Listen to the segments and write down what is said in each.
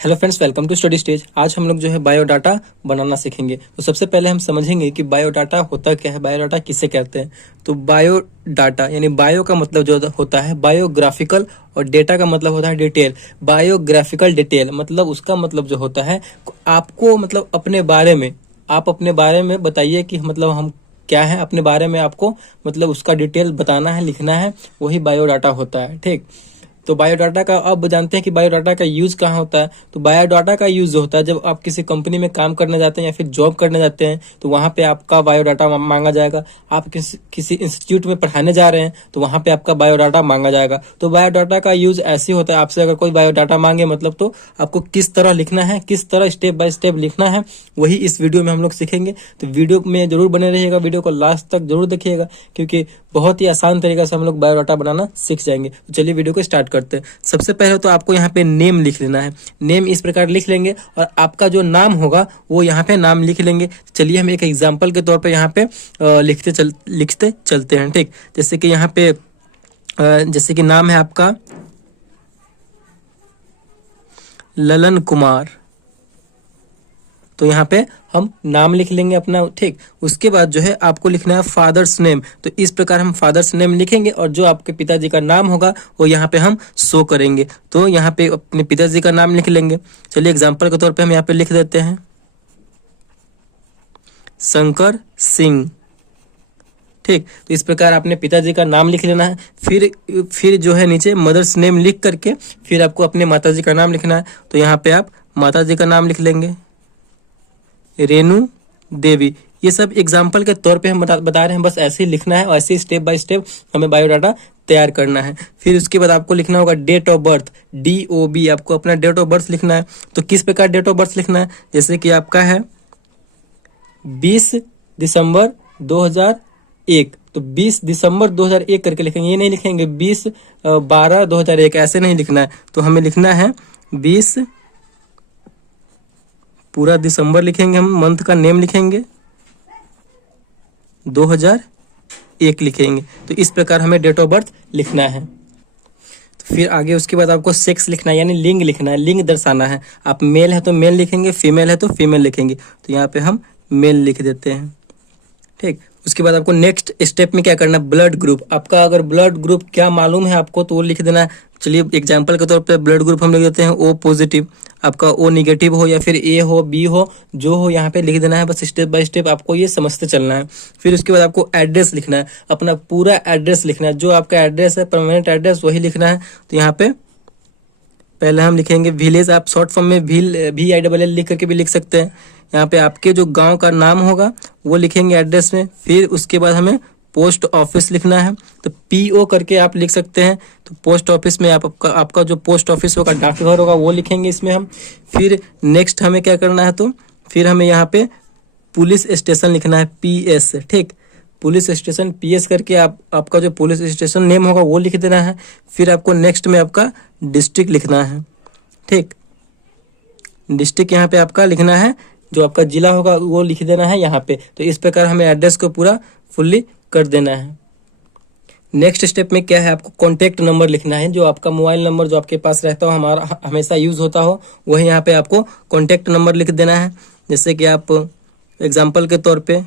Hello friends, welcome to Study Stage. आज हम लोग जो है बायोडाटा बनाना सीखेंगे। तो सबसे पहले हम समझेंगे कि बायोडाटा होता क्या है, बायोडाटा किसे कहते हैं। तो बायोडाटा यानी बायो का मतलब जो होता है बायोग्राफिकल और डेटा का मतलब होता है डिटेल। बायोग्राफिकल डिटेल मतलब उसका मतलब जो होता है आपको मतलब अपने बारे में, आप अपने बारे में बताइए कि मतलब हम क्या है, अपने बारे में आपको मतलब उसका डिटेल बताना है, लिखना है, वही बायोडाटा होता है। ठीक। तो बायोडाटा का अब जानते हैं कि बायोडाटा का यूज कहाँ होता है। तो बायोडाटा का यूज होता है जब आप किसी कंपनी में काम करने जाते हैं या फिर जॉब करने जाते हैं तो वहाँ पे आपका बायोडाटा मांगा जाएगा। आप किसी इंस्टीट्यूट में पढ़ाने जा रहे हैं तो वहाँ पे आपका बायोडाटा मांगा जाएगा। तो बायोडाटा का यूज ऐसे होता है, आपसे अगर कोई बायोडाटा मांगे मतलब तो आपको किस तरह लिखना है, किस तरह स्टेप बाय स्टेप लिखना है, वही इस वीडियो में हम लोग सीखेंगे। तो वीडियो में जरूर बने रहिएगा, वीडियो को लास्ट तक जरूर देखिएगा क्योंकि बहुत ही आसान तरीके से हम लोग बायोडाटा बनाना सीख जाएंगे। तो चलिए वीडियो को स्टार्ट करते हैं। सबसे पहले तो आपको यहाँ पे नेम लिख लेना है। नेम इस प्रकार लिख लेंगे और आपका जो नाम होगा वो यहाँ पे नाम लिख लेंगे। चलिए हम एक एग्जांपल के तौर पे यहाँ पे लिखते चलते हैं। ठीक, जैसे कि यहाँ पे जैसे कि नाम है आपका ललन कुमार, तो यहाँ पे हम नाम लिख लेंगे अपना। ठीक, उसके बाद जो है आपको लिखना है फादर्स नेम। तो इस प्रकार हम फादर्स नेम लिखेंगे और जो आपके पिताजी का नाम होगा वो यहाँ पे हम शो करेंगे। तो यहाँ पे अपने पिताजी का नाम लिख लेंगे। चलिए एग्जांपल के तौर पे हम यहाँ पे लिख देते हैं शंकर सिंह। ठीक, तो इस प्रकार आपने पिताजी का नाम लिख लेना है। फिर जो है नीचे मदर्स नेम लिख करके फिर आपको अपने माताजी का नाम लिखना है। तो यहाँ पे आप माताजी का नाम लिख लेंगे रेणु देवी। ये सब एग्जाम्पल के तौर पे हम बता रहे हैं, बस ऐसे ही लिखना है और ऐसे ही स्टेप बाय स्टेप हमें बायोडाटा तैयार करना है। फिर उसके बाद आपको लिखना होगा डेट ऑफ बर्थ, DOB, आपको अपना डेट ऑफ बर्थ लिखना है। तो किस प्रकार डेट ऑफ बर्थ लिखना है, जैसे कि आपका है 20 दिसंबर 2001, तो 20 दिसंबर 2001 करके लिखेंगे। ये नहीं लिखेंगे 20/12/2001, ऐसे नहीं लिखना है। तो हमें लिखना है 20 पूरा दिसंबर लिखेंगे, हम मंथ का नेम लिखेंगे, 2001 लिखेंगे। तो इस प्रकार हमें डेट ऑफ बर्थ लिखना है। तो फिर आगे उसके बाद आपको सेक्स लिखना है यानी लिंग लिखना है, लिंग दर्शाना है। आप मेल है तो मेल लिखेंगे, फीमेल है तो फीमेल लिखेंगे। तो यहाँ पे हम मेल लिख देते हैं। ठीक, उसके बाद आपको नेक्स्ट स्टेप में क्या करना है, ब्लड ग्रुप। आपका अगर ब्लड ग्रुप क्या मालूम है आपको तो वो लिख देना है। चलिए एग्जांपल के तौर पे ब्लड ग्रुप हम लिख देते हैं O पॉजिटिव। आपका O निगेटिव हो या फिर A हो, B हो, जो हो यहाँ पे लिख देना है। बस स्टेप बाय स्टेप आपको ये समझते चलना है। फिर उसके बाद आपको एड्रेस लिखना है, अपना पूरा एड्रेस लिखना है, जो आपका एड्रेस है परमानेंट एड्रेस वही लिखना है। तो यहाँ पे पहले हम लिखेंगे विलेज, आप शॉर्ट फॉर्म में VILL लिख करके भी लिख सकते हैं। यहाँ पे आपके जो गांव का नाम होगा वो लिखेंगे एड्रेस में। फिर उसके बाद हमें पोस्ट ऑफिस लिखना है, तो PO करके आप लिख सकते हैं। तो पोस्ट ऑफिस में आपका जो पोस्ट ऑफिस होगा, डाकघर होगा, वो लिखेंगे इसमें हम। फिर नेक्स्ट हमें क्या करना है, तो फिर हमें यहाँ पे पुलिस स्टेशन लिखना है PS। ठीक, पुलिस स्टेशन PS करके आपका जो पुलिस स्टेशन नेम होगा वो लिख देना है। फिर आपको नेक्स्ट में आपका डिस्ट्रिक्ट लिखना है। ठीक, डिस्ट्रिक्ट यहाँ पे आपका लिखना है, जो आपका जिला होगा वो लिख देना है यहाँ पे। तो इस प्रकार हमें एड्रेस को पूरा फुल्ली कर देना है। नेक्स्ट स्टेप में क्या है, आपको कॉन्टैक्ट नंबर लिखना है, जो आपका मोबाइल नंबर जो आपके पास रहता हो, हमारा हमेशा यूज होता हो, वही यहाँ पे आपको कॉन्टैक्ट नंबर लिख देना है। जैसे कि आप एग्जाम्पल के तौर पे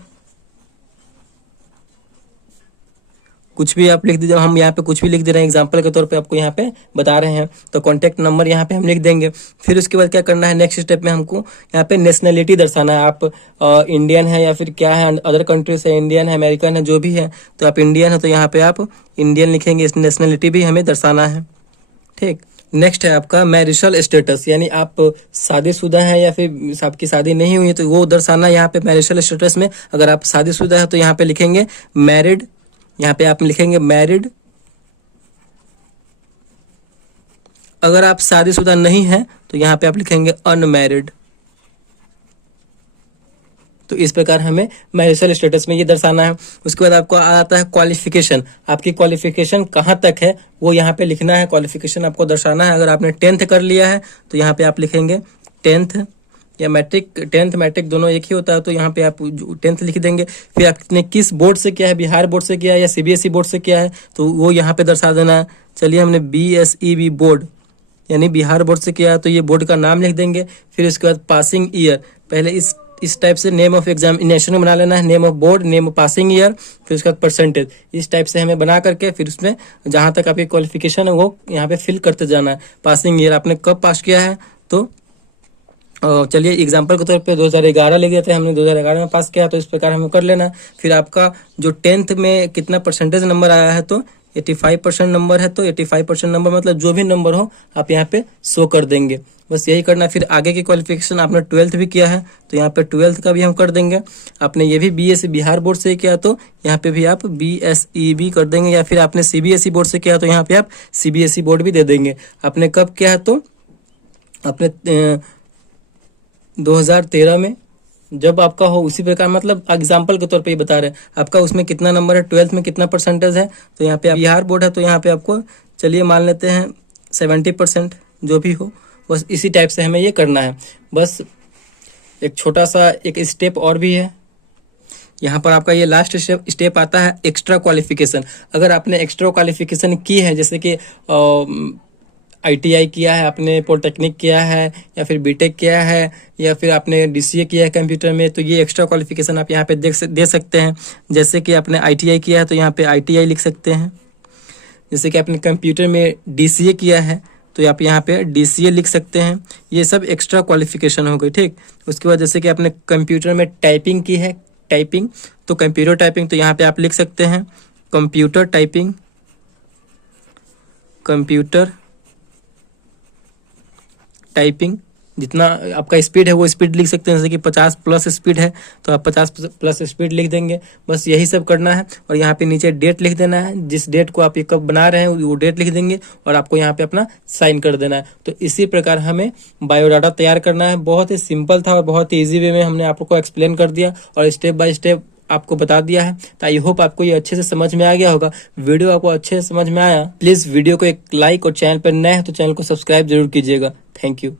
कुछ भी आप लिख दीजिए, हम यहाँ पे कुछ भी लिख दे रहे हैं, एग्जाम्पल के तौर पे आपको यहाँ पे बता रहे हैं। तो कॉन्टैक्ट नंबर यहाँ पे हम लिख देंगे। फिर उसके बाद क्या करना है, नेक्स्ट स्टेप में हमको यहाँ पे नेशनलिटी दर्शाना है। आप इंडियन है या फिर क्या है, अदर कंट्री से, इंडियन है, अमेरिकन है, जो भी है। तो आप इंडियन है तो यहाँ पे आप इंडियन लिखेंगे, इस नेशनलिटी भी हमें दर्शाना है। ठीक, नेक्स्ट है आपका मैरिटल स्टेटस, यानी आप शादीशुदा है या फिर आपकी शादी नहीं हुई है तो वो दर्शाना है यहाँ पे मैरिटल स्टेटस में। अगर आप शादीशुदा है तो यहाँ पे लिखेंगे मैरिड, यहाँ पे आप लिखेंगे मैरिड। अगर आप शादीशुदा नहीं है तो यहाँ पे आप लिखेंगे अनमैरिड। तो इस प्रकार हमें मैरिटल स्टेटस में ये दर्शाना है। उसके बाद आपको आता है क्वालिफिकेशन, आपकी क्वालिफिकेशन कहाँ तक है वो यहाँ पे लिखना है, क्वालिफिकेशन आपको दर्शाना है। अगर आपने 10th कर लिया है तो यहाँ पे आप लिखेंगे 10th, या मैट्रिक, 10th मैट्रिक दोनों एक ही होता है, तो यहाँ पे आप 10th लिख देंगे। फिर आपने किस बोर्ड से किया है, बिहार बोर्ड से किया है या CBSE बोर्ड से किया है, तो वो यहाँ पे दर्शा देना है। चलिए हमने BSEB बोर्ड यानी बिहार बोर्ड से किया है तो ये बोर्ड का नाम लिख देंगे। फिर उसके बाद पासिंग ईयर, पहले इस टाइप से नेम ऑफ एग्जामिनेशन बना लेना है, name of board, name of passing year, फिर उसका परसेंटेज, इस टाइप से हमें बना करके फिर उसमें जहाँ तक आपकी क्वालिफिकेशन है वो यहाँ पे फिल करते जाना है। पासिंग ईयर आपने कब पास किया है, तो चलिए एग्जाम्पल के तौर पे 2011 ले गए थे हमने, 2011 में पास किया, तो इस प्रकार हमें कर लेना। फिर आपका जो 10th में कितना परसेंटेज नंबर आया है, तो 85% नंबर है, तो 85% नंबर मतलब जो भी नंबर हो आप यहाँ पे शो कर देंगे, बस यही करना। फिर आगे की क्वालिफिकेशन आपने 12th भी किया है तो यहाँ पे 12th का भी हम कर देंगे। आपने ये भी BSc बिहार बोर्ड से किया तो यहाँ पे भी आप BSE भी कर देंगे, या फिर आपने CBSE बोर्ड से किया तो यहाँ पे आप CBSE बोर्ड भी दे देंगे। आपने कब किया है, तो आपने 2013 में जब आपका हो, उसी प्रकार मतलब एग्जाम्पल के तौर पे ही बता रहे हैं आपका उसमें कितना नंबर है, 12th में कितना परसेंटेज है, तो यहाँ पे बिहार बोर्ड है तो यहाँ पे आपको चलिए मान लेते हैं 70%, जो भी हो बस इसी टाइप से हमें ये करना है। बस एक छोटा सा एक स्टेप और भी है, यहाँ पर आपका ये लास्ट स्टेप आता है एक्स्ट्रा क्वालिफिकेशन। अगर आपने एक्स्ट्रा क्वालिफिकेशन की है, जैसे कि ITI किया है, आपने पॉलिटेक्निक किया है, या फिर BTech किया है, या फिर आपने DCA किया है कंप्यूटर में, तो ये एक्स्ट्रा क्वालिफिकेशन आप यहाँ पे दे सकते हैं। जैसे कि आपने ITI किया है तो यहाँ पे ITI लिख सकते हैं। जैसे कि आपने कंप्यूटर में DCA किया है तो आप यहाँ पे DCA लिख सकते हैं। ये सब एक्स्ट्रा क्वालिफिकेशन हो गई, ठीक। उसके बाद जैसे कि आपने कंप्यूटर में टाइपिंग की है, टाइपिंग, तो कंप्यूटर टाइपिंग, तो यहाँ पे आप लिख सकते हैं कंप्यूटर टाइपिंग, कंप्यूटर टाइपिंग। जितना आपका स्पीड है वो स्पीड लिख सकते हैं, जैसे कि 50+ स्पीड है तो आप 50+ स्पीड लिख देंगे। बस यही सब करना है, और यहाँ पे नीचे डेट लिख देना है, जिस डेट को आप ये कब बना रहे हैं वो डेट लिख देंगे, और आपको यहाँ पे अपना साइन कर देना है। तो इसी प्रकार हमें बायोडाटा तैयार करना है। बहुत ही सिंपल था और बहुत ही ईजी वे में हमने आपको एक्सप्लेन कर दिया और स्टेप बाय स्टेप आपको बता दिया है। तो आई होप आपको ये अच्छे से समझ में आ गया होगा। वीडियो आपको अच्छे से समझ में आया, प्लीज वीडियो को एक लाइक, और चैनल पर नए हैं तो चैनल को सब्सक्राइब जरूर कीजिएगा। Thank you.